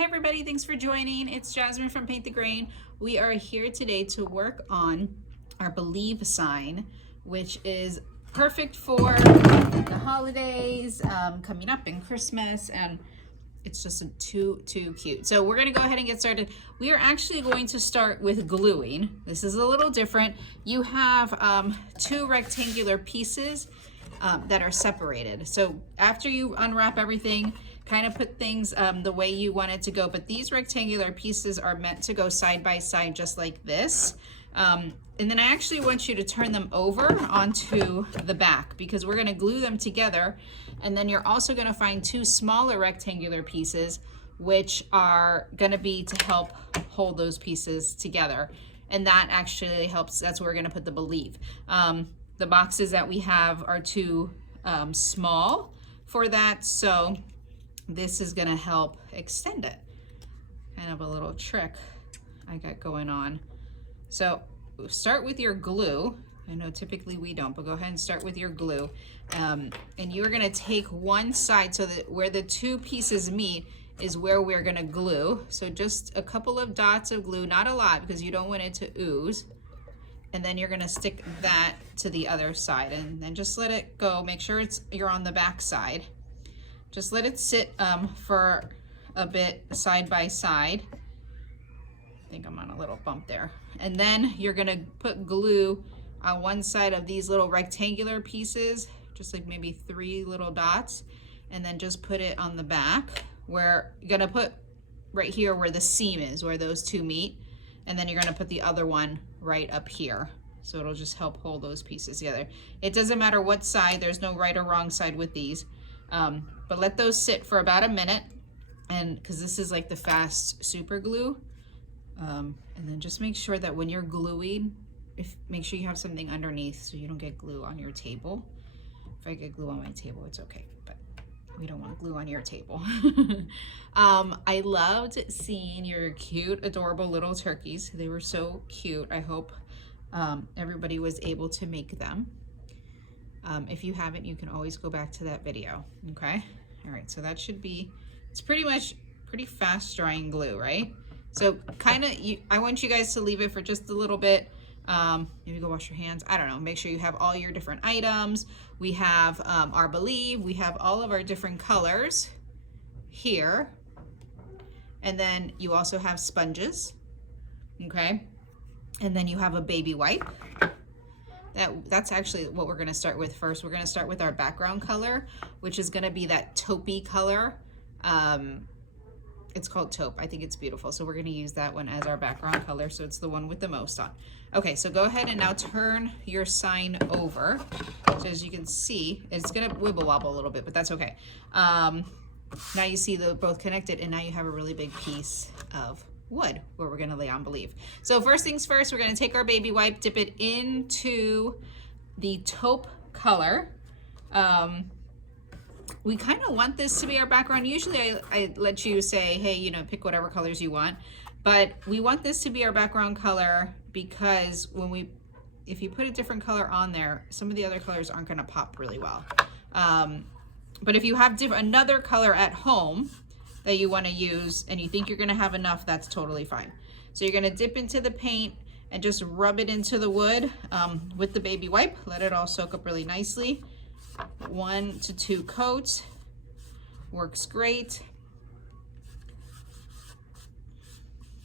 Hi everybody, thanks for joining. It's Jasmine from Paint the Grain. We are here today to work on our Believe sign, which is perfect for the holidays coming up and Christmas, and it's just too cute. So we're gonna go ahead and get started. We are actually going to start with gluing. This is a little different. You have two rectangular pieces that are separated. So after you unwrap everything, kind of put things the way you want it to go, but these rectangular pieces are meant to go side by side just like this. And then I actually want you to turn them over onto the back because we're gonna glue them together. And then you're also gonna find two smaller rectangular pieces which are gonna be to help hold those pieces together. And that actually helps, that's where we're gonna put the Believe. The boxes that we have are too small for that, so this is gonna help extend it. Kind of a little trick I got going on. So start with your glue. I know typically we don't, but go ahead and start with your glue. And you're gonna take one side so that where the two pieces meet is where we're gonna glue. So just a couple of dots of glue, not a lot because you don't want it to ooze. And then you're gonna stick that to the other side and then just let it go. Make sure you're on the back side. Just let it sit for a bit side by side. I think I'm on a little bump there. And then you're gonna put glue on one side of these little rectangular pieces, just like maybe 3 little dots, and then just put it on the back where you're gonna put right here where the seam is, where those two meet. And then you're gonna put the other one right up here. So it'll just help hold those pieces together. It doesn't matter what side, there's no right or wrong side with these. But let those sit for about a minute, and because this is like the fast super glue. And then just make sure that when you're gluing, make sure you have something underneath so you don't get glue on your table. If I get glue on my table, it's okay, but we don't want glue on your table. I loved seeing your cute, adorable little turkeys. They were so cute. I hope everybody was able to make them. If you haven't, you can always go back to that video, okay? All right, so that should be, it's pretty fast drying glue, right? So kind of, I want you guys to leave it for just a little bit. Maybe go wash your hands. I don't know. Make sure you have all your different items. We have our Believe. We have all of our different colors here. And then you also have sponges, okay? And then you have a baby wipe. That's actually what we're gonna start with first. We're gonna start with our background color, which is gonna be that taupey color. It's called taupe. I think it's beautiful. So we're gonna use that one as our background color. So it's the one with the most on. Okay, so go ahead and now turn your sign over. So as you can see, it's gonna wibble wobble a little bit, but that's okay. Now you see they're both connected, and now you have a really big piece of wood where we're gonna lay on Believe. So first things first, we're gonna take our baby wipe, dip it into the taupe color. We kind of want this to be our background. Usually I let you say, hey, you know, pick whatever colors you want, but we want this to be our background color because if you put a different color on there, some of the other colors aren't gonna pop really well. But if you have another color at home that you want to use and you think you're going to have enough, that's totally fine. So you're going to dip into the paint and just rub it into the wood with the baby wipe. Let it all soak up really nicely. 1 to 2 coats works great.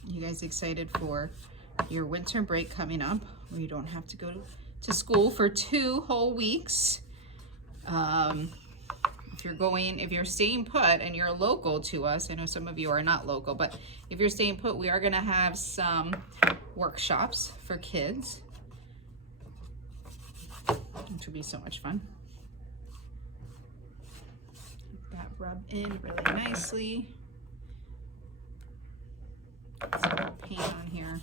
You guys excited for your winter break coming up where you don't have to go to school for 2 whole weeks? If you're staying put and you're local to us, I know some of you are not local, but if you're staying put, we are gonna have some workshops for kids, which will be so much fun. Get that rub in really nicely. Some paint on here.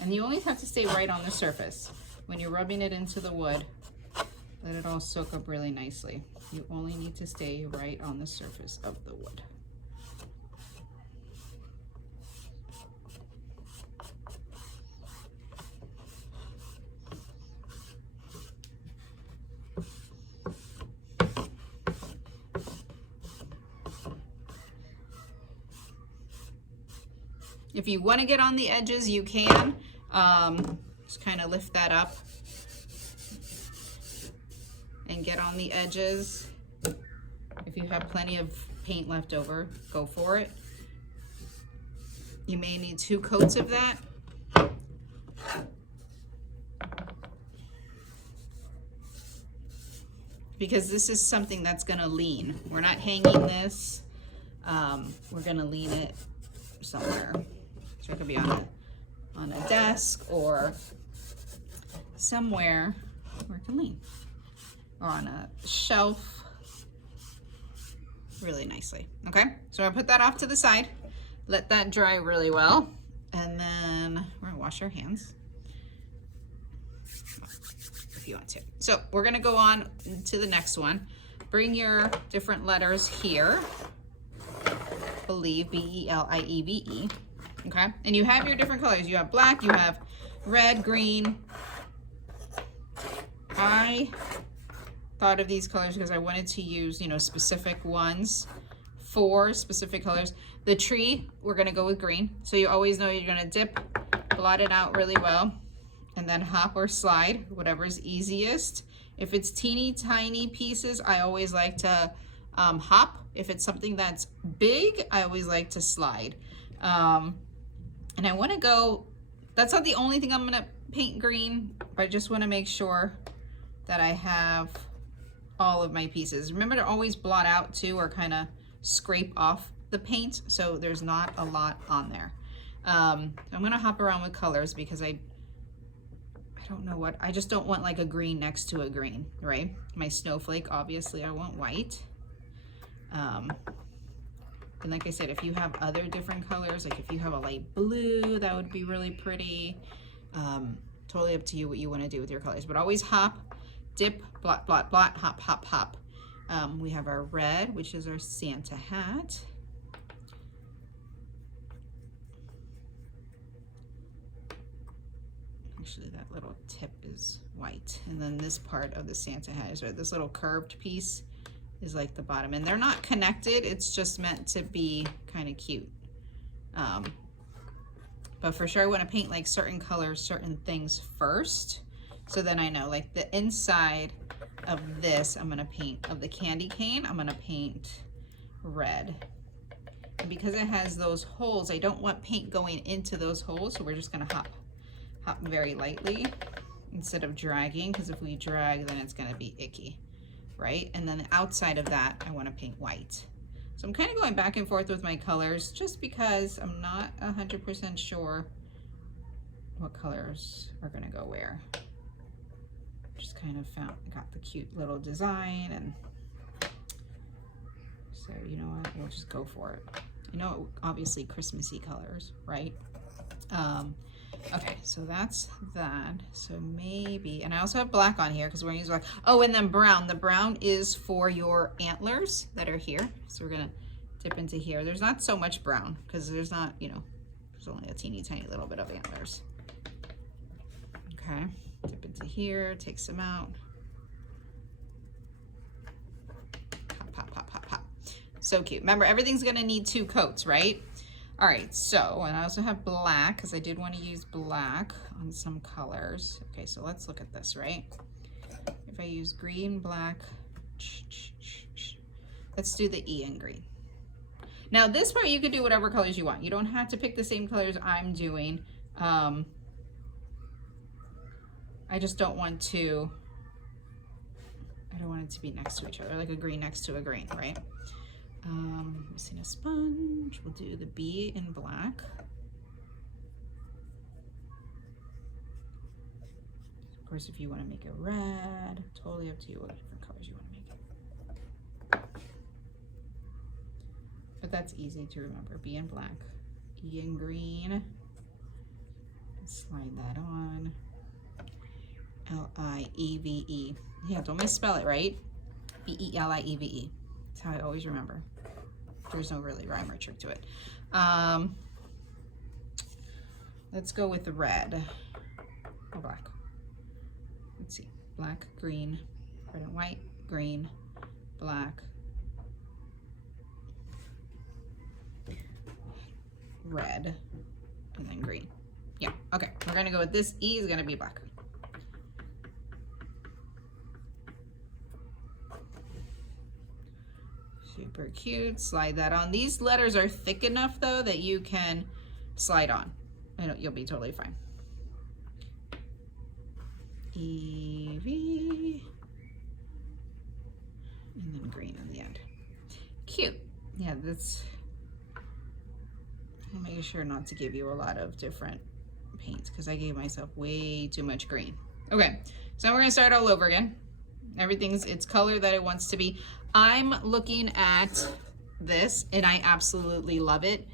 And you only have to stay right on the surface. When you're rubbing it into the wood, let it all soak up really nicely. You only need to stay right on the surface of the wood. If you want to get on the edges, you can. Just kind of lift that up and get on the edges. If you have plenty of paint left over, go for it. You may need 2 coats of that. Because this is something that's gonna lean. We're not hanging this. We're gonna lean it somewhere. So it could be on a desk or somewhere where it can lean. Or on a shelf really nicely. Okay, so I'll put that off to the side. Let that dry really well. And then we're gonna wash our hands. If you want to. So we're gonna go on to the next one. Bring your different letters here. Believe, B-E-L-I-E-V-E. Okay, and you have your different colors. You have black, you have red, green. I thought of these colors because I wanted to use, you know, specific ones for specific colors. The tree, we're gonna go with green. So you always know you're gonna dip, blot it out really well, and then hop or slide, whatever's easiest. If it's teeny tiny pieces, I always like to hop. If it's something that's big, I always like to slide. And I wanna go, that's not the only thing I'm gonna paint green, but I just wanna make sure that I have all of my pieces. Remember to always blot out too, or kind of scrape off the paint so there's not a lot on there. I'm gonna hop around with colors because I don't know what, I just don't want like a green next to a green, right? My snowflake, obviously I want white. And like I said, if you have other different colors, like if you have a light blue, that would be really pretty. Totally up to you what you want to do with your colors, but always hop, dip, blot, blot, blot, hop, hop, hop. We have our red, which is our Santa hat. Actually, that little tip is white. And then this part of the Santa hat is right. This little curved piece is like the bottom. And they're not connected. It's just meant to be kind of cute. But for sure, I want to paint like certain colors, certain things first. So then I know, like the inside of this, I'm going to paint, of the candy cane, I'm going to paint red. And because it has those holes, I don't want paint going into those holes. So we're just going to hop very lightly instead of dragging, because if we drag, then it's going to be icky, right? And then the outside of that, I want to paint white. So I'm kind of going back and forth with my colors just because I'm not 100% sure what colors are going to go where. Just kind of got the cute little design, and so you know what, we'll just go for it. You know, obviously Christmassy colors, right? Okay, so that's that. So maybe, and I also have black on here because we're gonna use black. Oh, and then brown. The brown is for your antlers that are here. So we're gonna dip into here. There's not so much brown because there's not, you know, there's only a teeny tiny little bit of antlers. Okay, dip into here, take some out. Pop, pop, pop, pop, pop. So cute. Remember, everything's gonna need 2 coats, right? All right, so, and I also have black because I did want to use black on some colors. Okay, so let's look at this, right? If I use green, black, let's do the E in green. Now this part, you can do whatever colors you want. You don't have to pick the same colors I'm doing. I just don't want to, I don't want it to be next to each other, like a green next to a green, right? Missing a sponge. We'll do the B in black. Of course, if you want to make it red, totally up to you what different colors you want to make it. But that's easy to remember. B in black, E in green. Slide that on. L-I-E-V-E. Yeah, don't misspell it, right? B-E-L-I-E-V-E. That's how I always remember. There's no really rhyme or trick to it. Let's go with the red or black. Let's see, black, green, red and white, green, black, red. we're gonna go with this E is gonna be black. Super cute. Slide that on. These letters are thick enough though that you can slide on and you'll be totally fine. EV. And then green in the end. Cute. Yeah, that's, I'll make sure not to give you a lot of different paints because I gave myself way too much green. Okay, so we're gonna start all over again. Everything's its color that it wants to be. I'm looking at this and I absolutely love it.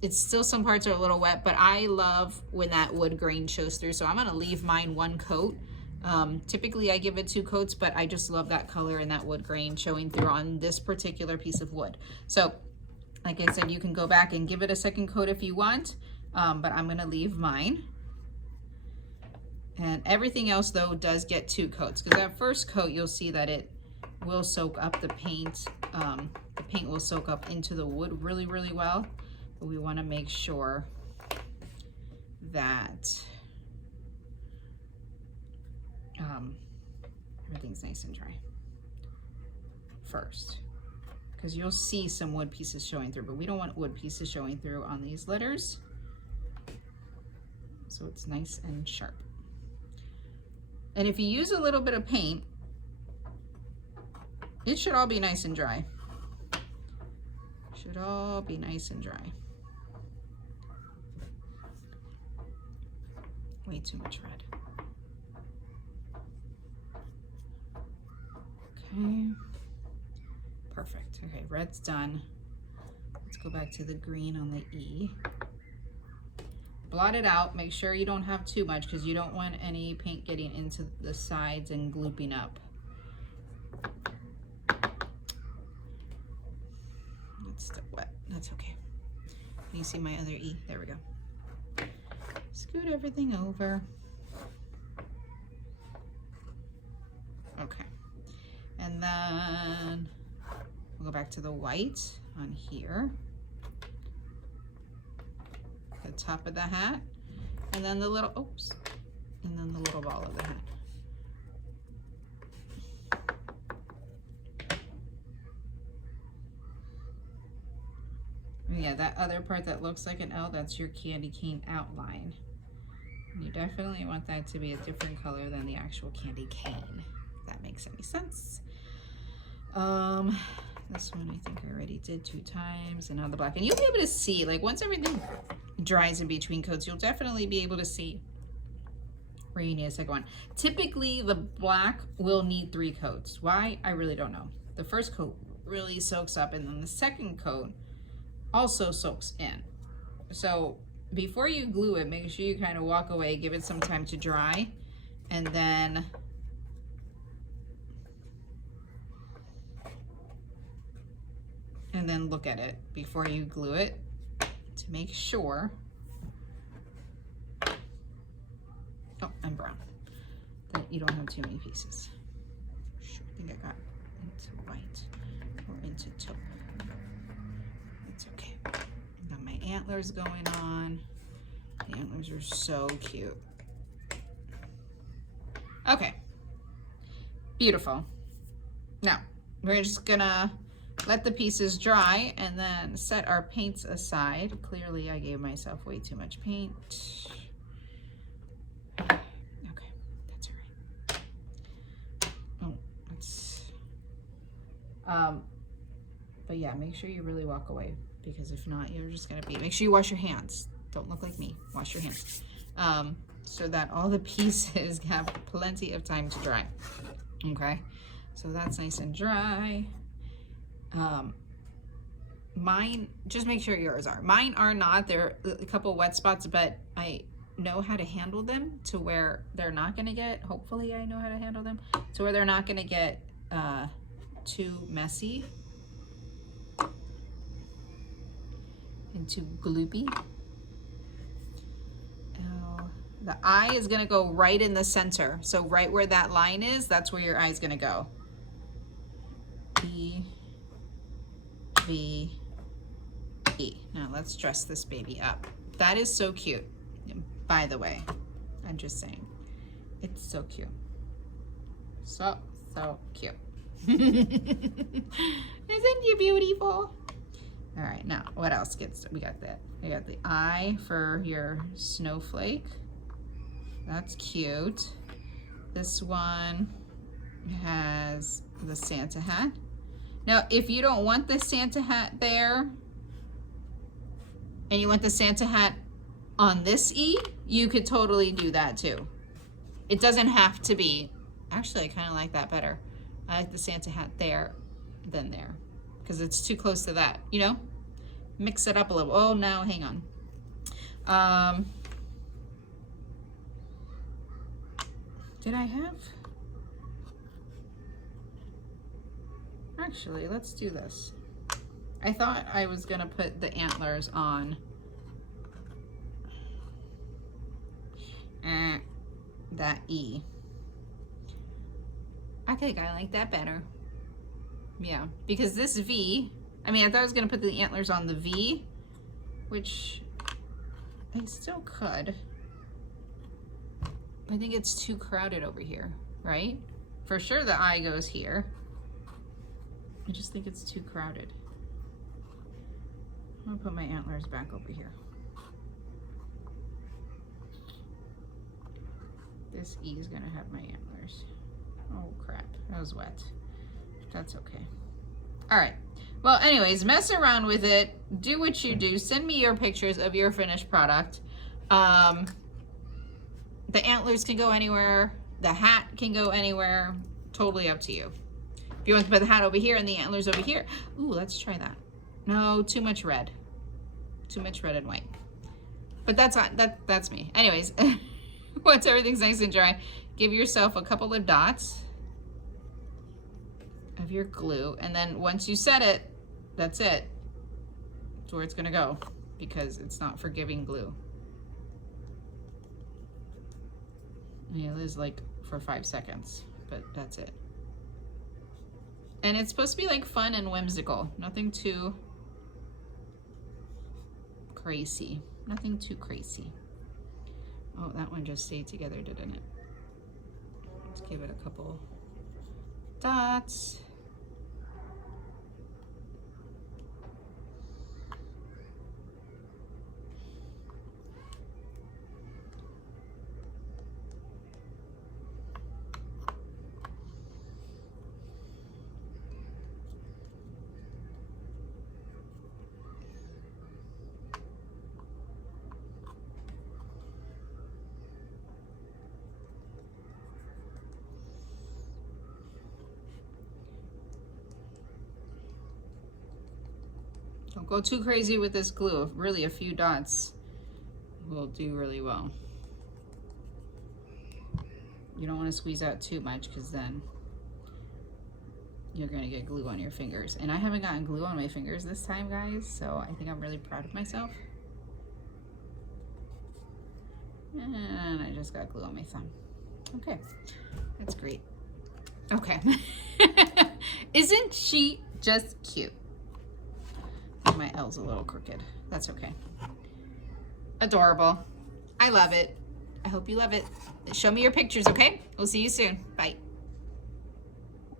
It's still, some parts are a little wet, but I love when that wood grain shows through. So I'm gonna leave mine one coat. Typically I give it 2 coats, but I just love that color and that wood grain showing through on this particular piece of wood. So like I said, you can go back and give it a second coat if you want, but I'm gonna leave mine. And everything else though does get 2 coats, because that first coat you'll see that it will soak up the paint. The paint will soak up into the wood really, really well. But we want to make sure that everything's nice and dry first, because you'll see some wood pieces showing through, but we don't want wood pieces showing through on these letters. So it's nice and sharp. And if you use a little bit of paint, it should all be nice and dry. Should all be nice and dry. Way too much red. Okay, perfect. Okay, red's done. Let's go back to the green on the E. Blot it out. Make sure you don't have too much because you don't want any paint getting into the sides and glooping up. It's still wet. That's okay. Can you see my other E? There we go. Scoot everything over. Okay. And then we'll go back to the white on here. The top of the hat. And then the little, oops. And then the little ball of the hat. Yeah, that other part that looks like an L, that's your candy cane outline. And you definitely want that to be a different color than the actual candy cane, if that makes any sense. This one I think I already did 2 times, and now the black. And you'll be able to see, like once everything dries in between coats, you'll definitely be able to see where you need a second one. Typically, the black will need 3 coats. Why? I really don't know. The first coat really soaks up, and then the second coat also soaks in. So before you glue it, make sure you kind of walk away, give it some time to dry, and then look at it before you glue it to make sure. Oh, and brown, that you don't have too many pieces. I think I got into white or into taupe. It's okay. Got my antlers going on. The antlers are so cute. Okay, beautiful. Now we're just gonna let the pieces dry and then set our paints aside. Clearly I gave myself way too much paint. Okay, that's all right. Oh, that's but yeah, make sure you really walk away, because if not, you're just gonna be, make sure you wash your hands. Don't look like me, wash your hands. So that all the pieces have plenty of time to dry. Okay, so that's nice and dry. Mine, just make sure yours are. Mine are not. There are a couple wet spots, but I know how to handle them to where they're not going to get, hopefully I know how to handle them to where they're not going to get too messy and too gloopy. The eye is going to go right in the center. So right where that line is, that's where your eye is going to go. E, B, E. Now let's dress this baby up. That is so cute. by the way. I'm just saying. It's so cute. So cute. Isn't you beautiful? All right, now what else we got that? We got the eye for your snowflake. That's cute. This one has the Santa hat. Now, if you don't want the Santa hat there, and you want the Santa hat on this E, you could totally do that too. It doesn't have to be. Actually, I kind of like that better. I like the Santa hat there than there, because it's too close to that, you know? Mix it up a little. Oh, now, hang on. Did I have? Actually, let's do this. I thought I was gonna put the antlers on that E. I think I like that better. Yeah, because this V, I mean, I thought I was gonna put the antlers on the V, which I still could. I think it's too crowded over here, right? For sure the eye goes here. I just think it's too crowded. I'm gonna put my antlers back over here. This E is gonna have my antlers. Oh crap, that was wet. That's okay. All right, well anyways, mess around with it. Do what you do. Send me your pictures of your finished product. The antlers can go anywhere. The hat can go anywhere. Totally up to you. If you want to put the hat over here and the antlers over here. Ooh, let's try that. No, too much red. Too much red and white. But that's me. Anyways, once everything's nice and dry, give yourself a couple of dots of your glue, and then once you set it, that's it. That's where it's gonna go, because it's not forgiving glue. Yeah, it is like for 5 seconds, but that's it. And it's supposed to be like fun and whimsical. Nothing too crazy. Nothing too crazy. Oh, that one just stayed together, didn't it? Let's give it a couple dots. Don't go too crazy with this glue. Really, a few dots will do really well. You don't want to squeeze out too much, because then you're going to get glue on your fingers. And I haven't gotten glue on my fingers this time, guys, so I think I'm really proud of myself. And I just got glue on my thumb. Okay, that's great. Okay. Isn't she just cute? My L's a little crooked. That's okay. Adorable. I love it. I hope you love it. Show me your pictures, okay? We'll see you soon. Bye.